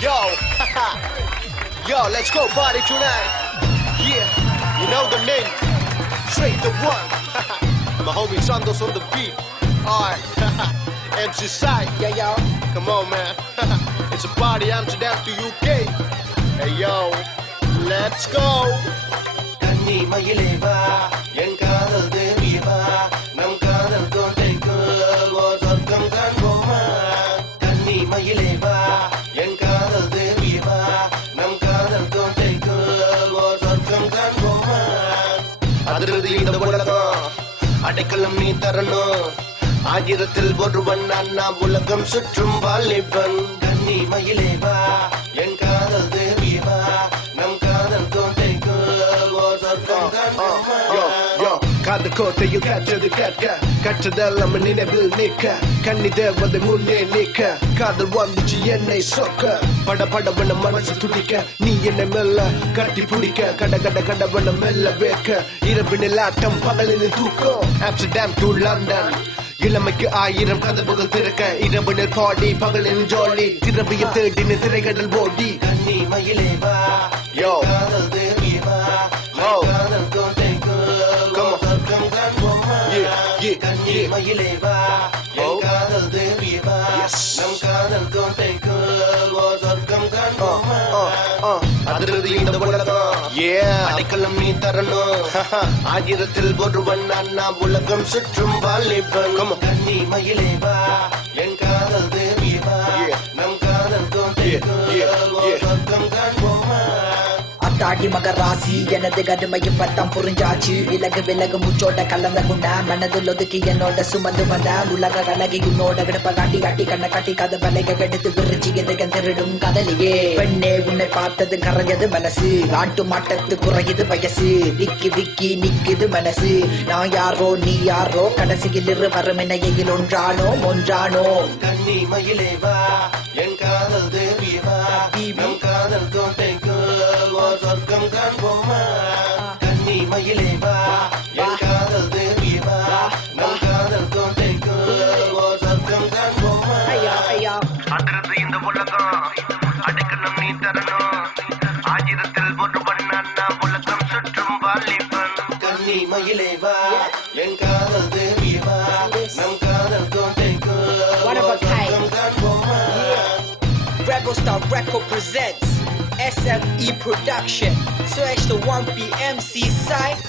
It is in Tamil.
Yo, yo, let's go party tonight. Yeah, you know the name. Straight the one. My homie Santos on the beat. Alright, MC Side. Yeah, yo. Come on, man. It's a party Amsterdam to UK. Hey, yo, let's go. கன்னி மயிலேவா என் காதல் தேவியவா நம் காதல் கோட்டைக்கு ஓர் சொர்க்கம் காண்போமா கன்னி மயிலேவா என் காதல் தேவியவா நம் காதல் கோட்டைக்கு ஓர் சொர்க்கம் காண்போமா அதிர்ந்து இந்த உலகம் அடைக்கலம் நீ தரணும் ஆயிரத்தில் ஒருவன் நான் உலகம் சுற்றும் வாலிபன் கன்னி மயிலேவா என் காதல் தேவியவா நம் காதல் கோட்டைக்கு காதல் கோட்டையில் காற்றது கேட்க கற்றதெல்லாம் நினைவில் நிற்க கன்னி தேவதை முன்னே நிற்க காதல் வந்துச்சு என்னை சொக்க பட படவன மனசு துடிக்க நீ என்னை மெல்ல கட்டி பிடிக்க கட கட கடவன மெல்ல வேக்க இரவினில் ஆட்டம் பகலில் தூக்கம் ஆம்ஸ்டர்டாம் டு லண்டன் இளமைக்கு 1000 கதவுகள் திறக்க இரவினில் பாடி பகலில் ஜாலி திரவியம் தேடின திரைகடல் ஓடி கன்னி மயிலேவா காதல் தேவியவா காதல் கோட்டைக்கு சொர்க்கம் காண்போமா கன்னி மயிலேவா காதல் தேவியவா நம் காதல் கோட்டைக்கு சொர்க்கம் காண்போமா அதிர்ந்து இந்த உலகம் அடைக்கலம் நீ தரணும் ஆயிரத்தில் ஒருவன் நான் உலகம் சுற்றும் வாலிபன் கன்னி மயிலேவா என் காதல் தேவியவா நம் காதல் கோட்டைக்கு சொர்க்கம் காண்போமா தாடி மகராசி எனது கடுமையும் பத்தம் புரிஞ்சாச்சு விலகு விலகு முச்சோட கலந்த குண்டா மனதில் ஒதுக்கி என்னோட சுமந்து வந்த உலக கலகி உன்னோட விடப்ப காட்டி காட்டி கண்ணை காட்டி கதை வலைக எடுத்து விரிச்சு எதுகன் திருடும் கதலியே பெண்ணே உன்னை பார்த்தது கரையது மனசு ஆட்டு மாட்டத்து குறையுது வயசு விக்கி விக்கி நிக்குது மனசு நான் யாரோ நீ யாரோ கடைசியில் இரு வரும் இணையில் ஒன்றானோ கன்னி மயிலேவா என் காதல் தேவியவா நம் காதல் கோட்டைக்கு சொர்க்கம் காண்போமா கன்னி மயிலேவா என் காதல் தேவியவா நம் காதல் கோட்டைக்கு சொர்க்கம் காண்போமா அதிர்ந்து இந்த உலகம் அடைக்கலம் நீ தரணும் ஆயிரத்தில் ஒருவன் நான் உலகம் சுற்றும் வாலிபன் கன்னி மயிலேவா என் காதல் தேவியவா நம் காதல் கோட்டைக்கு சொர்க்கம் காண்போமா Rebel Star Record presents SFE Production. So extra 1 PM C side.